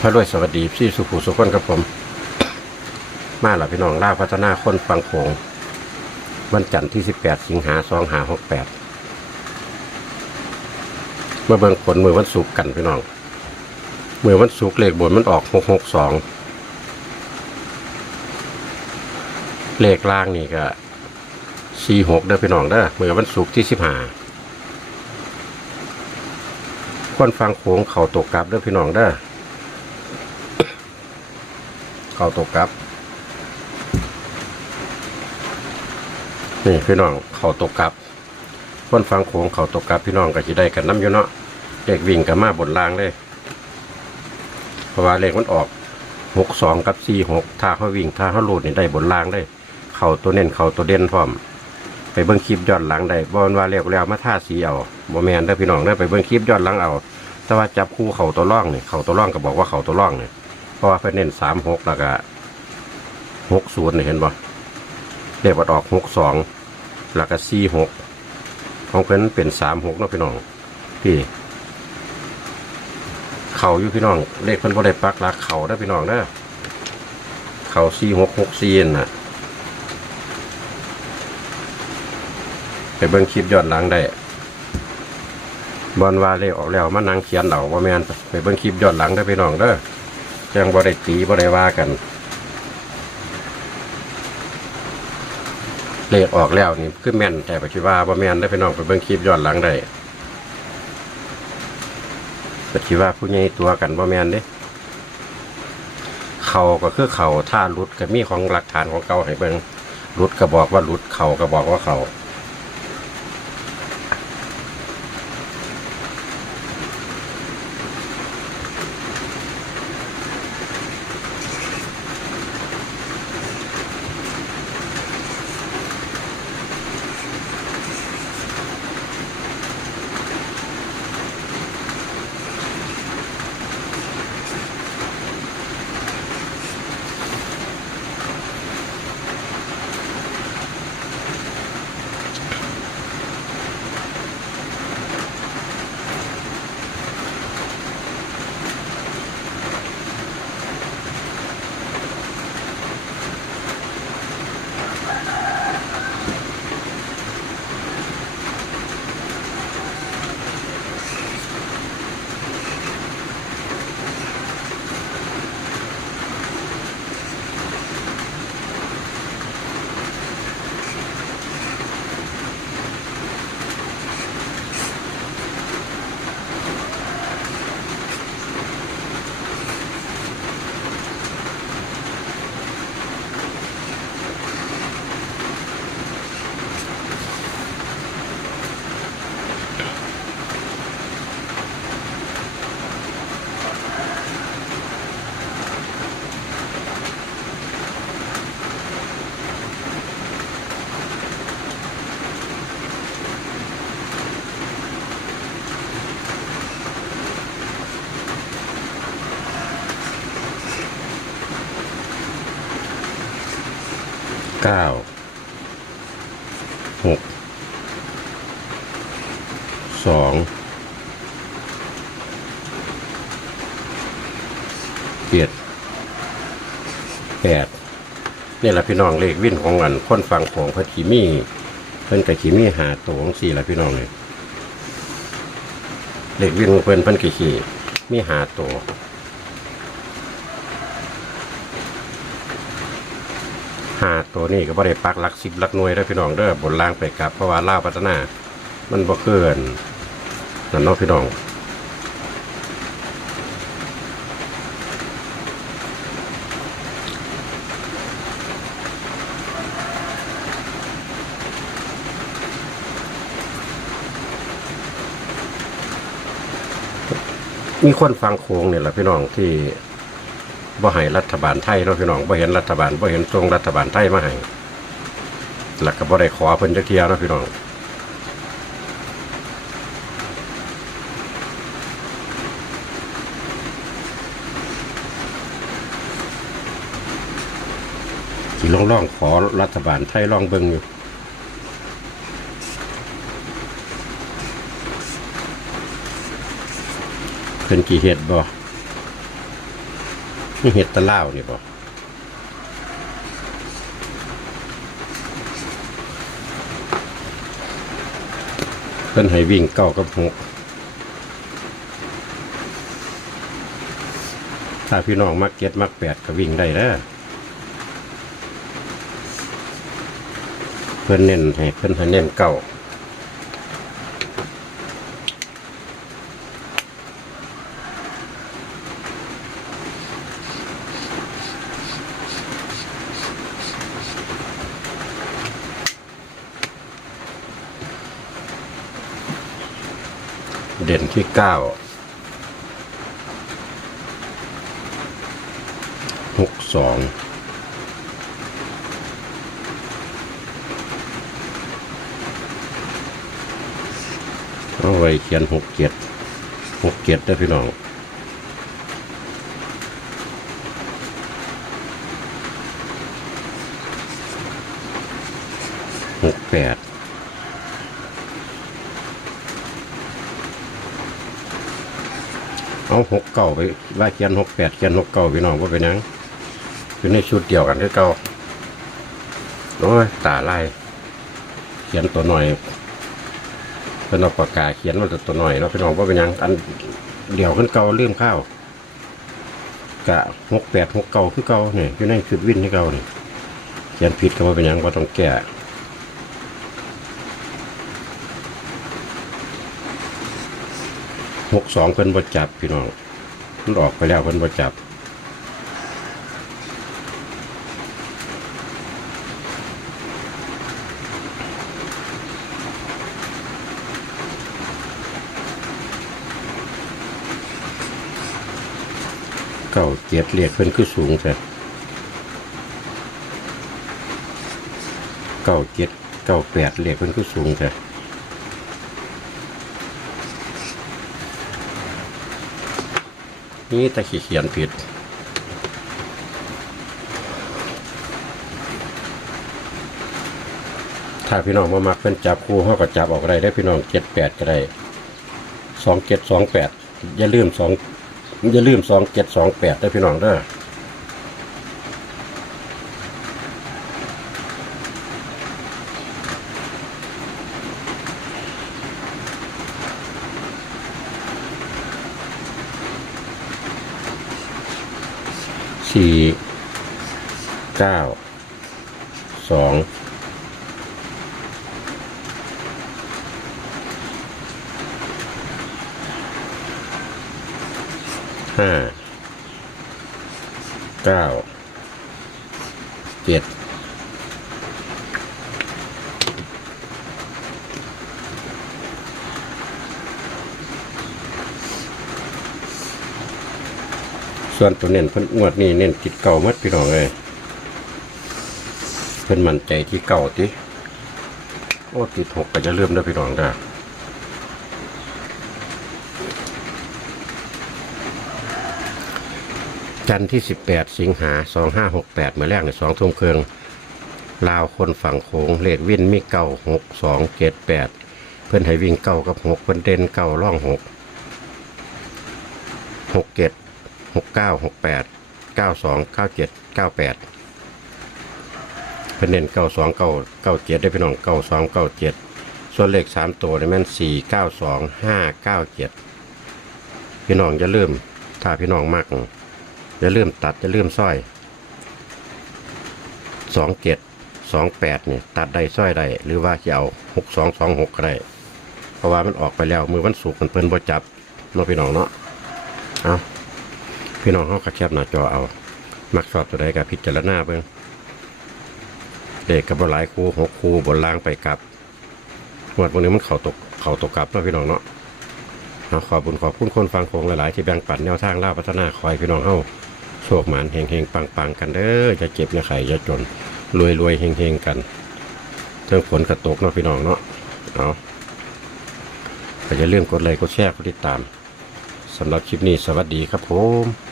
พระรวยสวัสดีพี่สุขุสุขคนกับผม มาหล่ะพี่น้องล่าพัฒนาคนฟังโขงวันจันทร์ที่ 18 สิงหาสองหาหกแปดมื่อเบิ่งผลมือวันศุกร์กันพี่น้องมือวันศุกร์เลขบนมันออกหกหกสองเลขล่างนี่ก็สี่หกเด้อพี่น้องเด้อมือวันศุกร์ที่สิบห้าคนฟังโขงเข่าตกกลับเด้อพี่น้องเด้อ เขาตกกลับ นี่พี่น้องเขาตกกลับคนฟังโขงเขาตกกลับพี่น้องก็จะได้กันน้ำอยู่เนาะเลขวิ่งกับมาบนรางเลยเพราะว่าเลขมันออกหกสองกับสี่หกถ้าเขาวิ่งถ้าเขาโหลดนี่ได้บนรางเลยเข่าตัวเน้นเข่าตัวเด่นพร้อม ไปเบิ้งคลิปย้อนหลังได้บอลว่าเรียกแล้วมาท่าสีเอาบ่แมนได้พี่น้องได้ไปเบิ้งคลิปย้อนหลังเอาแต่ว่าจับคู่เข่าตัวร่องนี่เข่าตัวร่องก็บอกว่าเข่าตัวร่องเนี่ย เพราะว่าเพิ่นเน้นสามหกแล้วก็หกศูนย์นี่เห็นบ่เรียกว่าออกหกสองแล้วก็สี่หกของเพิ่นเป็นสามหกนะพี่น้องพี่เข่าอยู่พี่น้อง เลขเพิ่นบ่ได้ปักลักเข่าได้พี่น้องเด้เข่าสี่หกหกสี่น่ะไปเบิ่งคลิปย้อนหลังได้บอลวาเลออกแล้วมานั่งเขียนเอาว่าแมนไปเบิ่งคลิปย้อนหลังได้พี่น้องเด้อ จังบ่ได้ตีบ่ได้ว่ากัน เลขออกแล้วนี่คือแม่นแต่ปัจจุบันบ่แม่นได้อพี่น้องไปเบิ่งคลิปย้อนหลังได้ปัจจุบันผู้ใหญ่ตัวกันบ่แม่นเด้เขาก็คือเขาถ้าหลุดก็มีของหลักฐานของเก่าให้เบิ่งหลุดก็บอกว่าหลุดเขาก็บอกว่าเขา ก้าหกสองเจ็ดแปดนี่แหละพี่น้องเลขวิ่นของอันค้นฟังของพิ่นขีมี่เพิ่นกับขีมี่หาตัวของสี่ละพี่น้องเลยเลขวิ่นของเพิ่นเพิ่นกี่ขี่มีหาตัว ห้าตัวนี้ก็บ่ได้ปักหลักสิบหลักหน่วยได้พี่น้องเด้อบนล่างไปกลับเพราะว่าล่าพัฒนา มันบ่เกินนั่นเนาะพี่น้องมีคนฟังโค้งเนี่ยแหละพี่น้องที่ บ่ให้รัฐบาลไทยเนาะพี่น้องบ่เห็นรัฐบาลบ่เห็นทรงรัฐบาลไทยมาให้แล้วก็บ่ได้ขอเพิ่นจักเที่ยเนาะพี่น้องสิลองลองขอรัฐบาลไทยลองเบิ่งอยู่เพิ่นกี่เฮ็ดบ่ เห็ดตะเล่าวนี่บ่เพิ่นให้วิ่งเก้ากับหกถ้าพี่น้องมักเก็ตมักแปดก็วิ่งได้เด้อเพิ่นเน้นให้เพิ่นให้เน้นเก้า เด่นที่เก้าหกสองเอาไว้เขียนหกเจ็ดหกเจ็ดได้พี่น้องหกแปด เอาหกเก่าไปว่าเขียนหกแปดเขียนหกเก่าพี่น้องว่าไปนังอยู่ในชุดเดียวกันคือเก่าโอ้ยตาลายเขียนตัวหน่อยเป็นเอาปากกาเขียนมันตัวหน่อยเนาะพี่น้องว่าไปนังอันเดียวขึ้นเก่าเลืมข้าวกะหกแปดหกเก่าคือเก่าเนี่ยอยู่ในชุดวินที่เก่านี่เขียนผิดก็ว่าเป็นยังว่าต้องแก้ หกสองเพิ่นบ่จับพี่น้องมันออกไปแล้วเพิ่นบ่จับเก้าเจ็ดเรียกเพิ่นคือสูงใช่เก้าเจ็ดเก้าแปดเรียกเพิ่นคือสูงใช่ นี่ตะขี้เขียนผิด ถ้าพี่น้องมามักเพิ่นจับคู่ห้าก็จับออกได้ได้พี่น้องเจ็ดแปดก็ได้สองเจ็ดสองแปดอย่าลืมสองอย่าลืมสองเจ็ดสองแปดได้พี่น้องเด้อ สี่เก้าสองห้าเก้าเจ็ด ส่วนตัวเน้นเพิ่นงวดนี้เน้นติดเก่ามัดพี่น้องเลยเพิ่นมั่นใจที่เก่าติโอ้ติดหกก็จะเริ่มได้พี่น้องเด้จันทร์ที่ 18 สิงหา 2568เมื่อแรกในสองทุ่มเครึ่งลาวคนฝั่งโขงเลขวินมีเก้าหกสองเจ็ดแปดเพื่อนให้วิ่งเก้ากับหกเพื่อนเด่นเก้าร่องหกห กเจ็ดหกเก้าหกแปดเก้าสองเก้าเจ็ดเก้าแปดพนเด่นเก้าสองเก้าเก้าเจ็ดได้พี่น้องเก้าสองเก้าเจ็ดส่วนเลขสามตัวนี่แม่นสี่เก้าสองห้าเก้าเจ็ดพี่น้องจะเริ่าลืมถ้าพี่น้องมากอย่าลืมตัดอย่าลืมสร้อยสองเจ็ดสองแปดเนี่ยตัดได้สร้อยได้หรือว่าจะเอาหกสองสองหกก็ได้เพราะว่ามันออกไปแล้วมือวันสุกมันเพิ่นบ่จับเนาะพี่น้องเนาะเอา พี่น้องเขากระแคบหน้าจอเอา มักชอบตัวใดกับพิจารณาเบิ่งเด็กกับหลายครูหกครูบนล่างไปกลับหมดวันนี้มันเข่าตกเข่าตกกลับเนาะพี่น้องเนาะเอาขอบุญขอบคุณคนฟังคงหลายๆที่แบ่งปันแนวทางล่าพัฒนาคอยพี่น้องเฮาโชคหมานเฮงเฮงปังปังกันเด้อจะเจ็บจะไข่จะจนรวยรวยเฮงเฮงกันเรื่องฝนกระตกเนาะพี่น้องเนาะเอาก็อย่าลืมกดไลค์กดแชร์กดติดตามสำหรับคลิปนี้สวัสดีครับผม